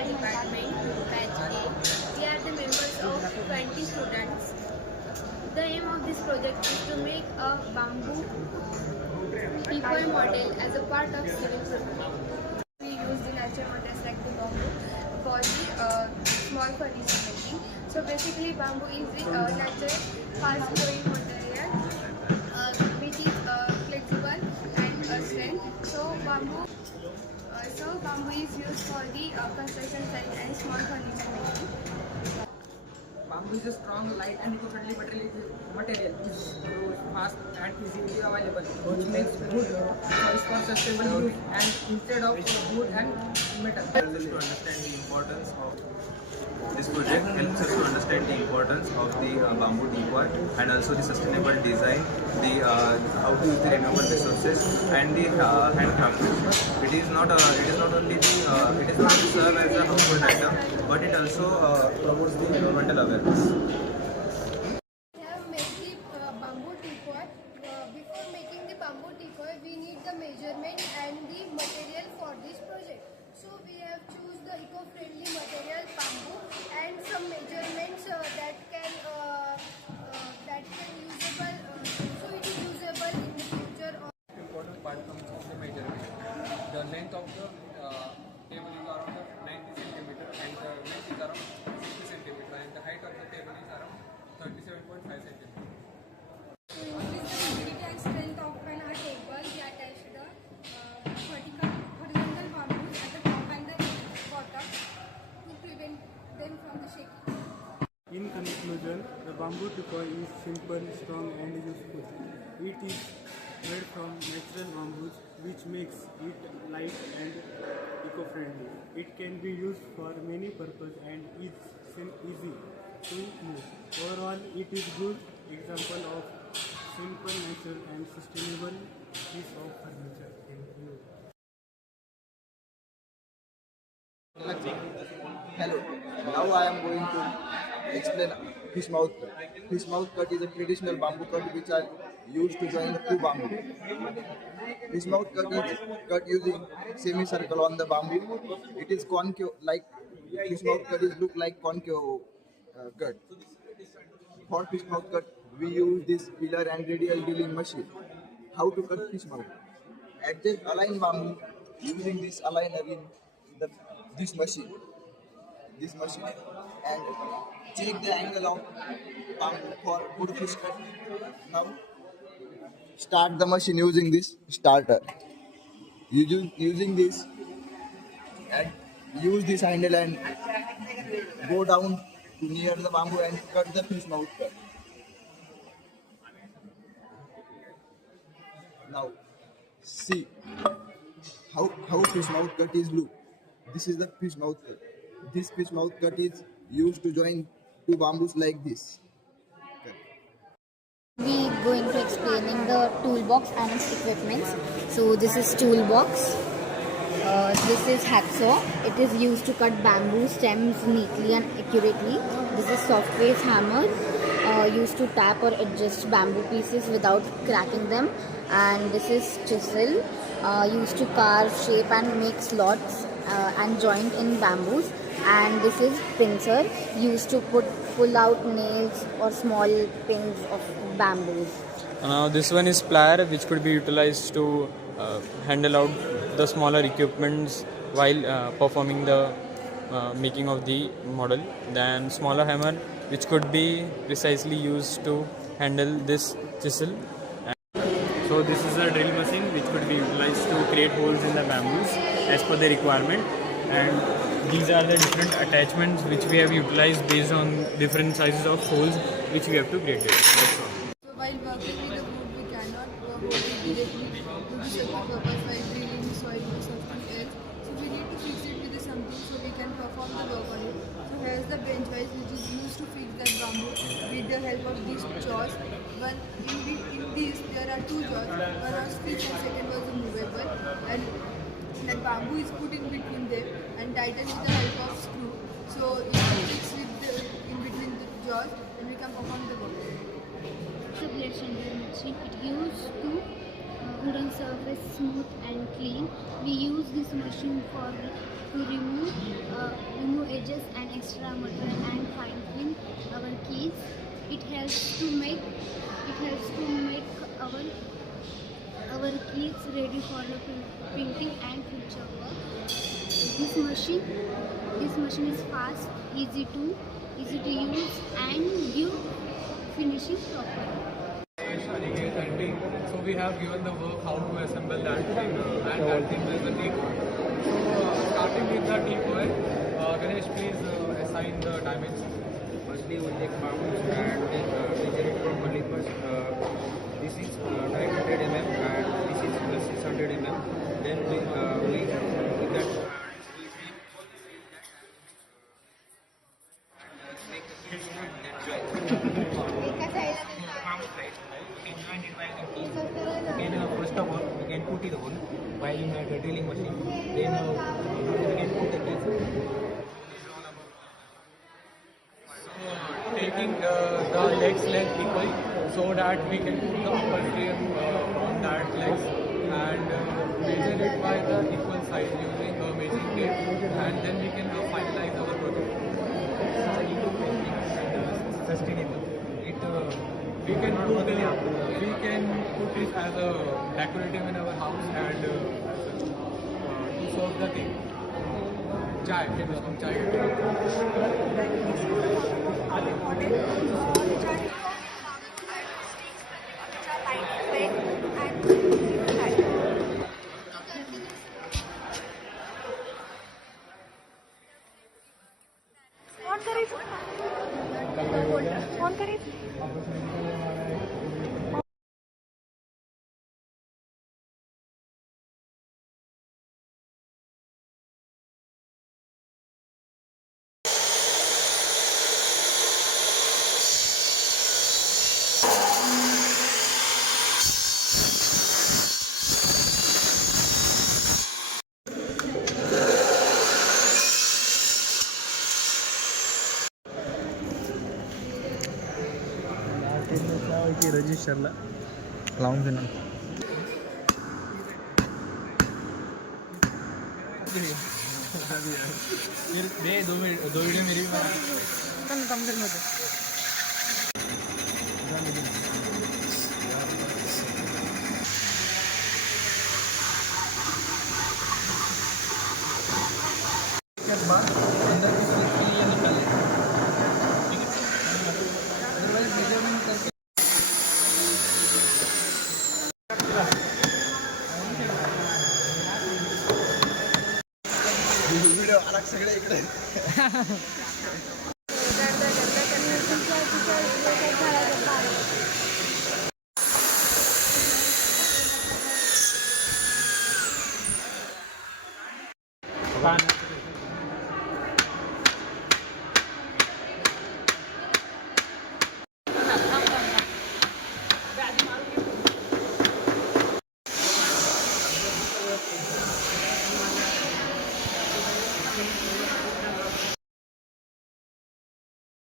our department, batch A. We are the members of 20 students. The aim of this project is to make a bamboo people model as a part of civil procurement. We use the natural materials like the bamboo for the small furniture making. So basically bamboo is the natural fast growing material which is flexible and strength. So bamboo is used for the construction site and small furniture making. Bamboo is a strong, light and eco-friendly material. It is fast and easily available, which makes good choice for sustainable use and instead of wood and metal. To understand the importance of this project helps us to understand the importance of the bamboo decoy and also the sustainable design, the how to use the renewable resources and the handcraftsmanship. It is not only serve as a household item, but it also promotes the environmental awareness. We have made the bamboo decoy. Before making the bamboo decoy, we need the measurement and the material for this project. So we have choose the eco-friendly material bamboo and some measurements that can usable. So it is usable in the future. Important part comes from the measurement. The length of the table is around 90 cm and the width is around 60 cm and the height of the table is around 37.5 cm. To increase the rigidity and strength of an table, we attach the horizontal bamboos at the top and the bottom to prevent them from the shaking. In conclusion, the bamboo decoy is simple, strong and useful. It is made from natural bamboos which makes it light and eco-friendly. It can be used for many purposes and is easy to move. Overall, it is good example of simple, natural and sustainable piece of furniture. Thank you. Hello, now I am going to explain fish mouth cut. Fish mouth cut is a traditional bamboo cut which are used to join two bamboo. Fish mouth cut is cut using semicircle on the bamboo. It is concave, like fish mouth cut is look like concave cut. For fish mouth cut, we use this pillar and radial drilling machine. How to cut fish mouth? Adjust align bamboo using this aligner in this machine and check the angle of bamboo for good fish cut. Now start the machine using this starter. Using this and use this handle and go down to near the bamboo and cut the fish mouth cut. Now see how fish mouth cut is look. This is the fish mouth cut. This fish mouth cut is used to join two bamboos like this. We going to explaining the toolbox and its equipments. So this is toolbox. This is hacksaw. It is used to cut bamboo stems neatly and accurately. This is soft face hammer, used to tap or adjust bamboo pieces without cracking them. And this is chisel, used to carve, shape and make slots and joint in bamboos. And this is pincer, used to pull out nails or small pins of bamboos. Now this one is plier, which could be utilized to handle out the smaller equipments while performing the making of the model. Then smaller hammer, which could be precisely used to handle this chisel. So this is a drill machine which could be utilized to create holes in the bamboos as per the requirement. And these are the different attachments which we have utilized based on different sizes of holes which we have to create it. So while working with the wood, we cannot hold it directly due to certain purpose while drilling soil or something else. So we need to fix it with something so we can perform the work on it. So here's the bench vise which is used to fix that bamboo with the help of these jaws. One in these there are two jaws. One was fixed and second was movable. And that bamboo is put in between them and tightened with the help of screw. So it is fixed with in between the jaws and we can perform the work. So blade center machine, it used to wooden surface smooth and clean. We use this machine to remove edges and extra material and fine tune our keys. It helps to make our keys ready for the printing and future work. This machine is fast, easy to use and give finishing properly. So we have given the work how to assemble that thing, and that thing is the decoy. So starting with the decoy, Ganesh, please assign the dimensions. Firstly, we take bamboo and measure it properly first. This is 900 mm and this is 600 mm. Then we with that first of all, we can put it on while in a drilling machine. Then we can put the keys. Taking the legs length equal so that we can put the upper frame on that legs and measure it by the equal size using a measuring tape, and then we can finalize our project. Sustainable. We can put it as a decorative in our house and to serve the thing. Chai, रजिस्टरला लावून दे ना. दो video मेरी भी video अलग सगळे इकडे पान